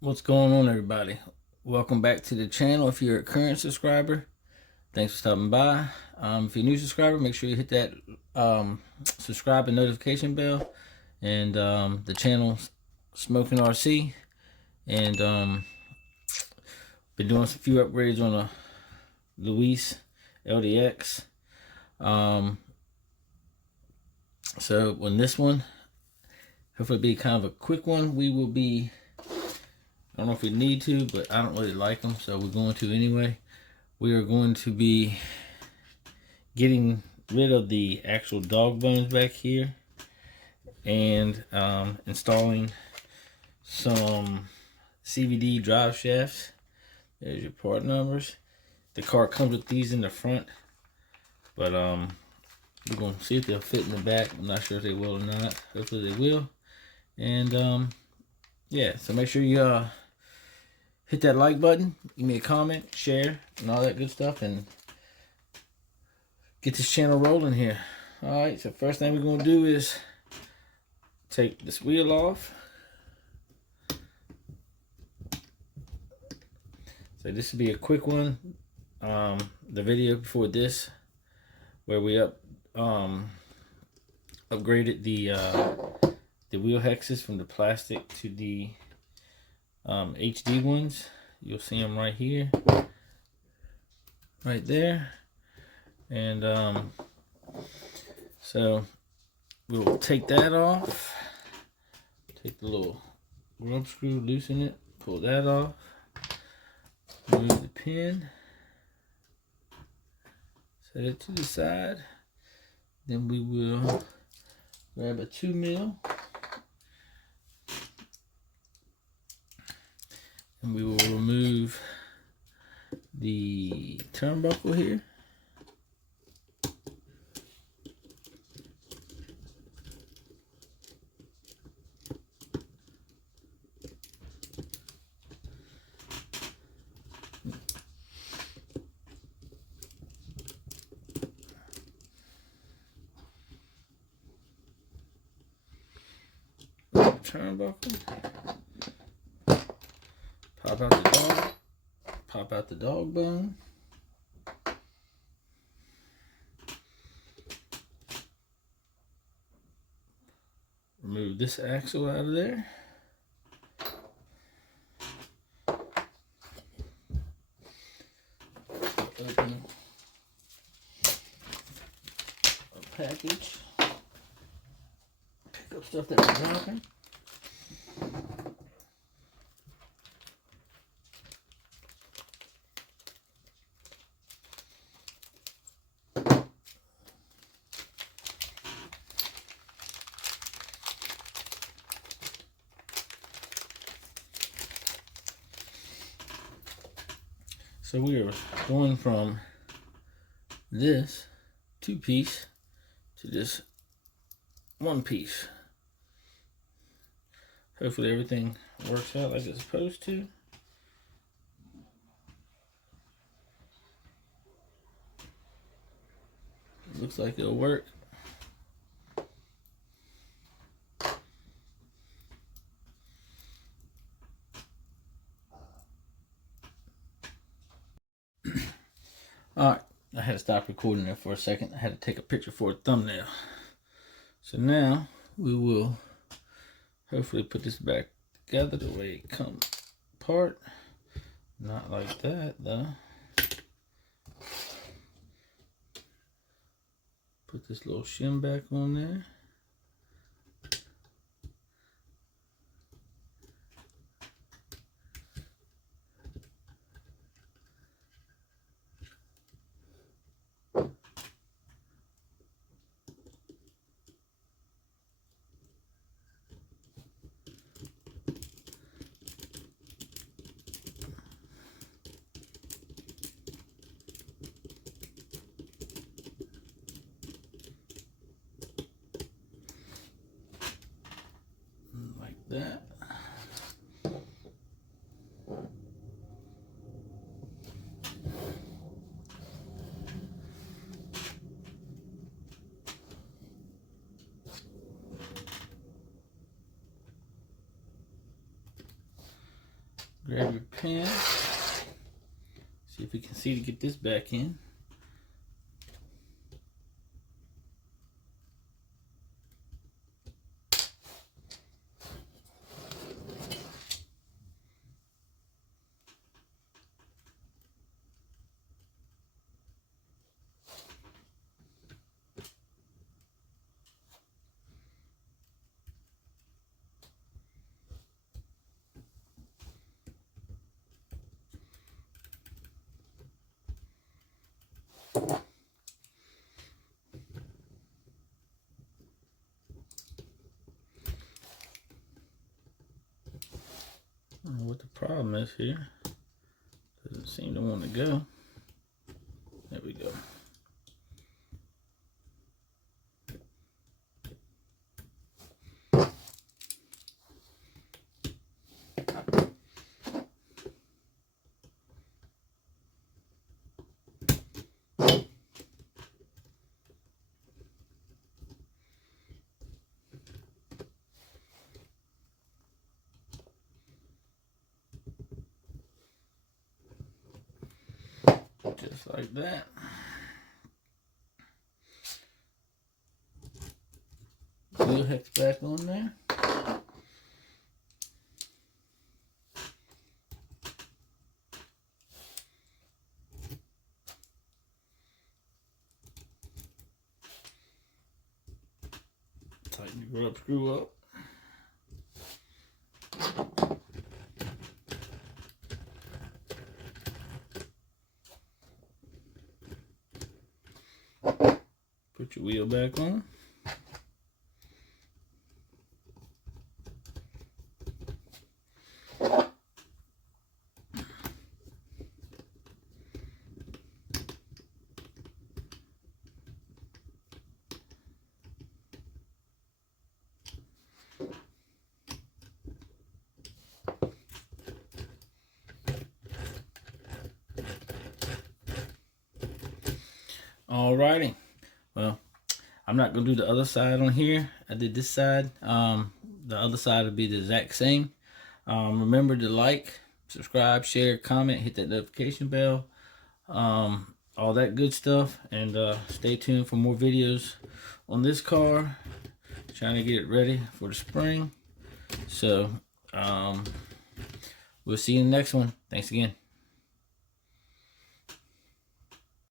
What's going on, everybody? Welcome back to the channel. If you're a current subscriber, thanks for stopping by. If you're a new subscriber, make sure you hit that subscribe and notification bell. And the channel's Smoking RC. And been doing a few upgrades on a Louise LDX. So on this one, hopefully it'll be kind of a quick one. We will be, I don't know if we need to, but I don't really like them, so we're going to anyway. We are going to be getting rid of the actual dog bones back here and installing some CVD drive shafts. There's your part numbers. The car comes with these in the front, but we're going to see if they'll fit in the back. I'm not sure if they will or not. Hopefully they will. And yeah, so make sure you hit that like button, give me a comment, share, and all that good stuff, and get this channel rolling here. Alright, so first thing we're going to do is take this wheel off. So this will be a quick one. The video before this, where we upgraded the wheel hexes from the plastic to the HD ones. You'll see them right here, right there. And so we'll take that off, take the little rub screw, loosen it, pull that off, remove the pin, set it to the side. Then we will grab a 2mm and we will remove the turnbuckle here. Turnbuckle, pop out the dog bone, remove this axle out of there, open a package, pick up stuff that we're dropping. So we are going from this 2-piece to this 1-piece. Hopefully everything works out like it's supposed to. Looks like it'll work. Alright, I had to stop recording there for a second. I had to take a picture for a thumbnail. So now we will hopefully put this back together the way it comes apart. Not like that though. Put this little shim back on there. That. Grab your pen. See if we can see to get this back in. I don't know what the problem is here. Doesn't seem to want to go. There we go. Just like that. Wheel hex back on there. Tighten the grub screw up. Put your wheel back on. Alrighty. Well, I'm not gonna do the other side on here. I did this side. The other side will be the exact same. Remember to like, subscribe, share, comment, hit that notification bell, all that good stuff, and stay tuned for more videos on this car. Trying to get it ready for the spring. So we'll see you in the next one. Thanks again.